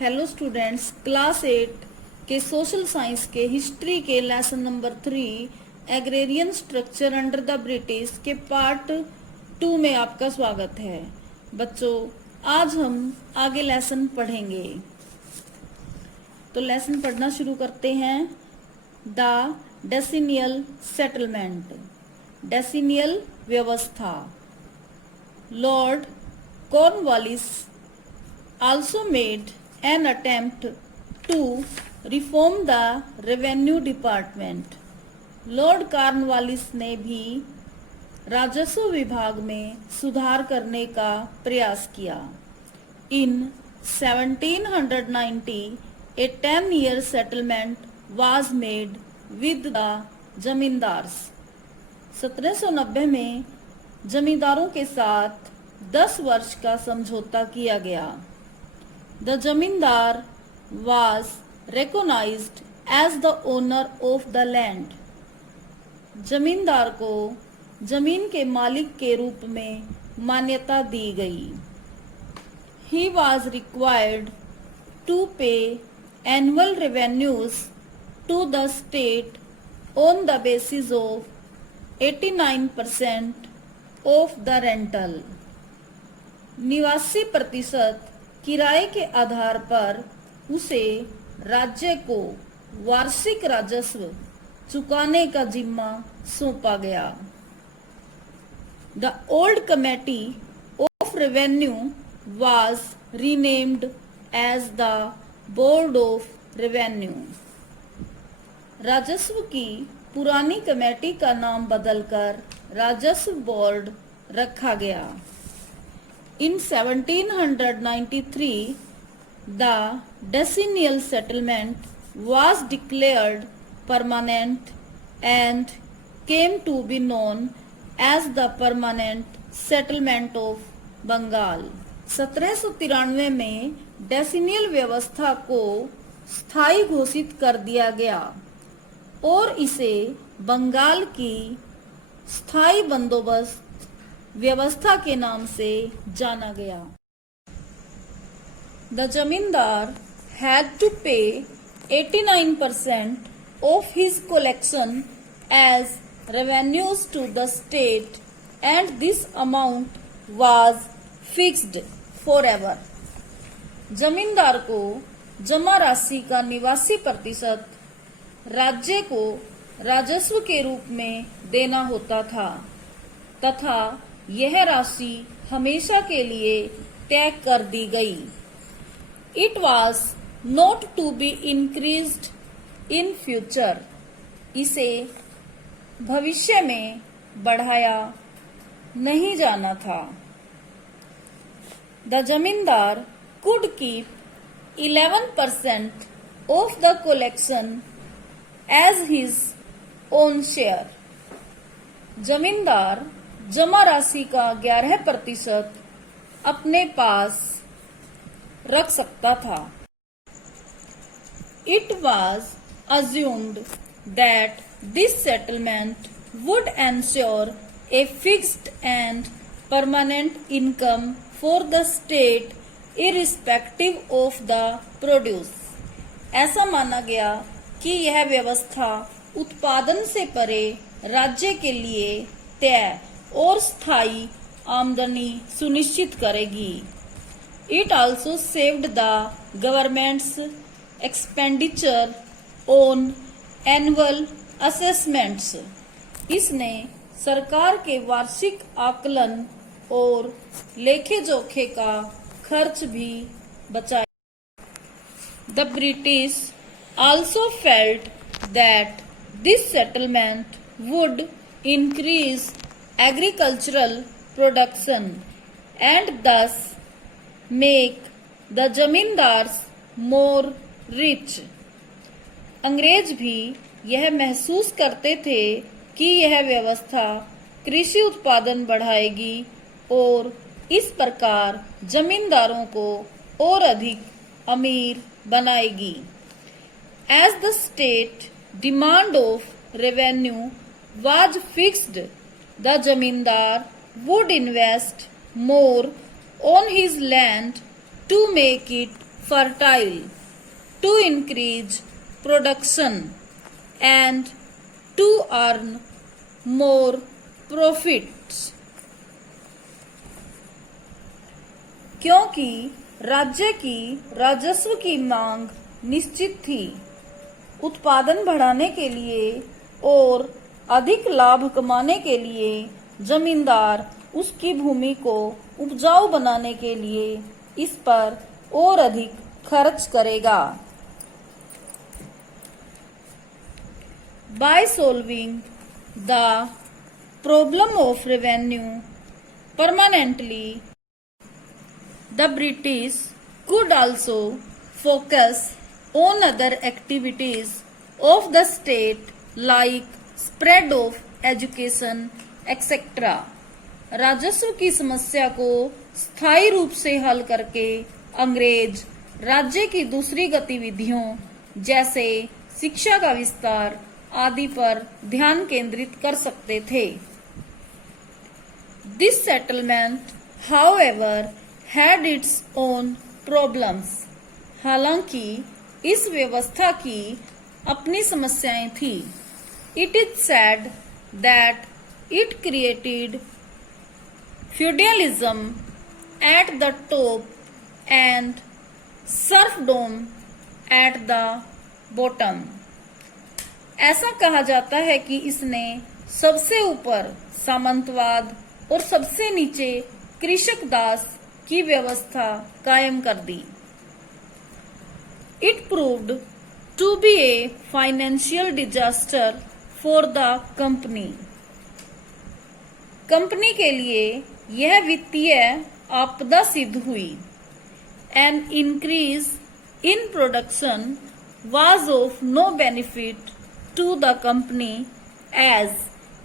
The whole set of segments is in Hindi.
हेलो स्टूडेंट्स, क्लास 8 के सोशल साइंस के हिस्ट्री के lesson number 3 agrarian structure under the British के पार्ट 2 में आपका स्वागत है। बच्चों, आज हम आगे लेसन पढ़ेंगे, तो लेसन पढ़ना शुरू करते हैं। द डेसिनियल सेटलमेंट, डेसिनियल व्यवस्था। Lord Cornwallis also made an attempt to reform the revenue department. Lord Cornwallis ने भी राजस्व विभाग में सुधार करने का प्रयास किया। In 1790, a 10-year settlement was made with the zamindars. 1790 में जमींदारों के साथ 10 वर्ष का समझौता किया गया। The zamindar was recognized as the owner of the land. जमींदार को जमीन के मालिक के रूप में मान्यता दी गई। He was required to pay annual revenues to the state on the basis of 89% of the rental. 89% किराए के आधार पर उसे राज्य को वार्षिक राजस्व चुकाने का जिम्मा सौंपा गया। The old committee of revenue was renamed as the board of revenue. राजस्व की पुरानी कमेटी का नाम बदलकर राजस्व बोर्ड रखा गया। In 1793, the decennial settlement was declared permanent and came to be known as the Permanent Settlement of Bengal. 1793 में डेसिनियल व्यवस्था को स्थायी घोषित कर दिया गया और इसे बंगाल की स्थायी बंदोबस्त व्यवस्था के नाम से जाना गया। The zamindar had to pay 89% of his collection as revenues to the state and this amount was fixed forever. जमींदार को जमा राशि का 89% राज्य को राजस्व के रूप में देना होता था तथा यह राशि हमेशा के लिए तय कर दी गई। It was not to be increased in future. इसे भविष्य में बढ़ाया नहीं जाना था। The zamindar could keep 11% of the collection as his own share. Zamindar जमा राशि का 11% अपने पास रख सकता था। It was assumed that this settlement would ensure a fixed and permanent income for the state irrespective of the produce. ऐसा माना गया कि यह व्यवस्था उत्पादन से परे राज्य के लिए तय और स्थायी आमदनी सुनिश्चित करेगी। It also saved the governments expenditure on annual assessments. इसने सरकार के वार्षिक आकलन और लेखे जोखे का खर्च भी बचाया। The British also felt that this settlement would increase agricultural production and thus make the zamindars more rich. अंग्रेज भी यह महसूस करते थे कि यह व्यवस्था कृषि उत्पादन बढ़ाएगी और इस प्रकार जमींदारों को और अधिक अमीर बनाएगी। As the state demand of revenue was fixed, the zamindar would invest more on his land to make it fertile to increase production and to earn more profits. क्योंकि राज्य की राजस्व की मांग निश्चित थी, उत्पादन बढ़ाने के लिए और अधिक लाभ कमाने के लिए जमींदार उसकी भूमि को उपजाऊ बनाने के लिए इस पर और अधिक खर्च करेगा। By solving the problem of revenue permanently, the British could also focus on other activities of the state like spread of education etc. राजस्व की समस्या को स्थायी रूप से हल करके अंग्रेज राज्य की दूसरी गतिविधियों जैसे शिक्षा का विस्तार आदि पर ध्यान केंद्रित कर सकते थे। This settlement, however, had its own problems. हालांकि इस व्यवस्था की अपनी समस्याएं थी। It is said that it created feudalism at the top and serfdom at the bottom. ऐसा कहा जाता है कि इसने सबसे ऊपर सामंतवाद और सबसे नीचे कृषक दास की व्यवस्था कायम कर दी। It proved to be a financial disaster for the company. Company के लिए यह वित्तीय आपदा सिद्ध हुई। An increase in production was of no benefit to the company as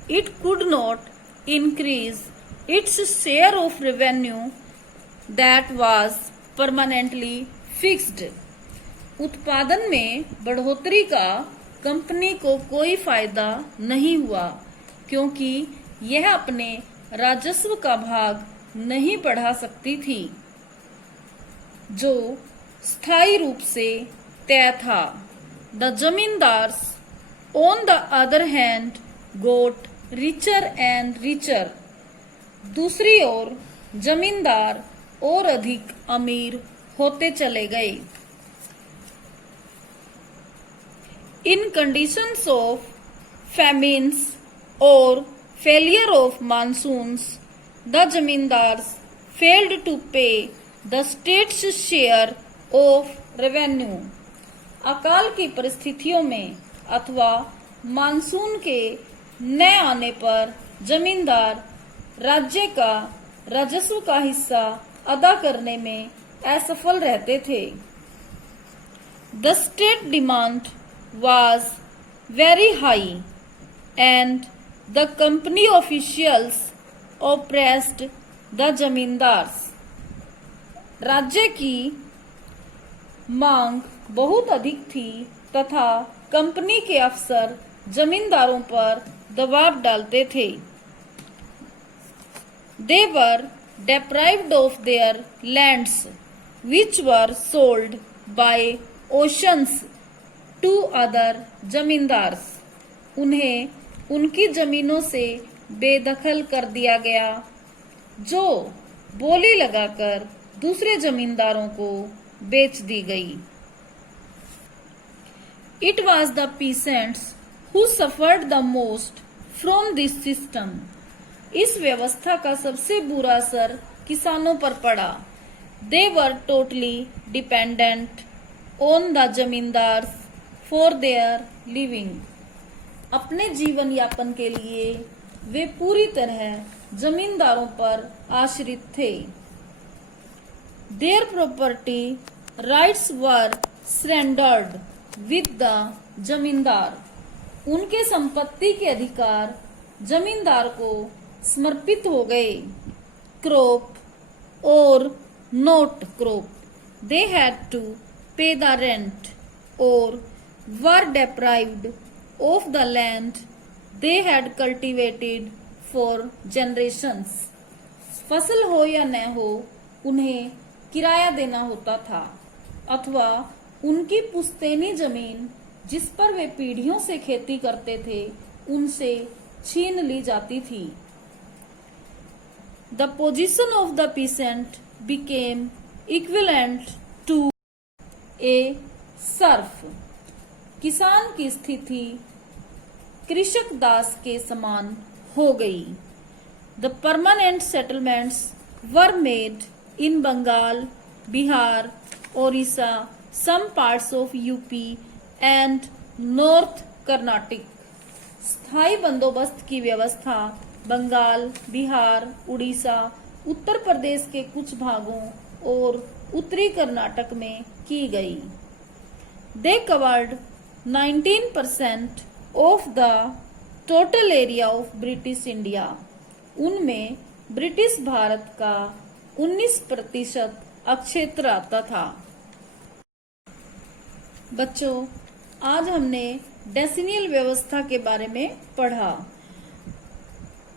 it could not increase its share of revenue that was permanently fixed. उत्पादन में बढ़ोतरी का कंपनी को कोई फायदा नहीं हुआ क्योंकि यह अपने राजस्व का भाग नहीं बढ़ा सकती थी जो स्थायी रूप से तय था। The zamindars on the other hand got richer and richer. दूसरी ओर जमींदार और अधिक अमीर होते चले गए। In conditions of famines or failure of monsoons, the zamindars failed to pay the state's share of revenue. अकाल की परिस्थितियों में अथवा मानसून के न आने पर जमींदार राज्य का राजस्व का हिस्सा अदा करने में असफल रहते थे। The state demand was very high and the company officials oppressed the zamindars. राज्य की मांग बहुत अधिक थी तथा कंपनी के अफसर जमींदारों पर दबाव डालते थे। They were deprived of their lands which were sold by auctions to other zamindars. उन्हें उनकी जमीनों से बेदखल कर दिया गया जो बोली लगाकर दूसरे जमींदारों को बेच दी गई। It was the peasants who suffered the most from this system. इस व्यवस्था का सबसे बुरा असर किसानों पर पड़ा। They were totally dependent on the zamindars for their living. अपने जीवन यापन के लिए वे पूरी तरह जमींदारों पर आश्रित थे। Their property rights were surrendered with the जमींदार। उनके संपत्ति के अधिकार जमींदार को समर्पित हो गए। Crop or not crop, they had to pay the rent or were deprived of the land they had cultivated for generations. फसल हो या न हो उन्हें किराया देना होता था। अथवा उनकी पुश्तैनी जमीन जिस पर वे पीढ़ियों से खेती करते थे उनसे छीन ली जाती थी। The position of the peasant became equivalent to a serf. किसान की स्थिति कृषक दास के समान हो गई। The permanent settlements were made in Bengal, Bihar, Orissa, some parts of UP and North Karnataka. स्थायी बंदोबस्त की व्यवस्था बंगाल, बिहार, उड़ीसा, उत्तर प्रदेश के कुछ भागों और उत्तरी कर्नाटक में की गई। They covered 19% of the total area of British India. उनमें ब्रिटिश भारत का 19% अक्षेत्र आता था। बच्चों, आज हमने डेसिनियल व्यवस्था के बारे में पढ़ा।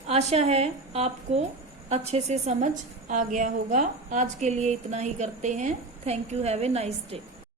आशा है आपको अच्छे से समझ आ गया होगा। आज के लिए इतना ही करते हैं। Thank you. Have a nice day.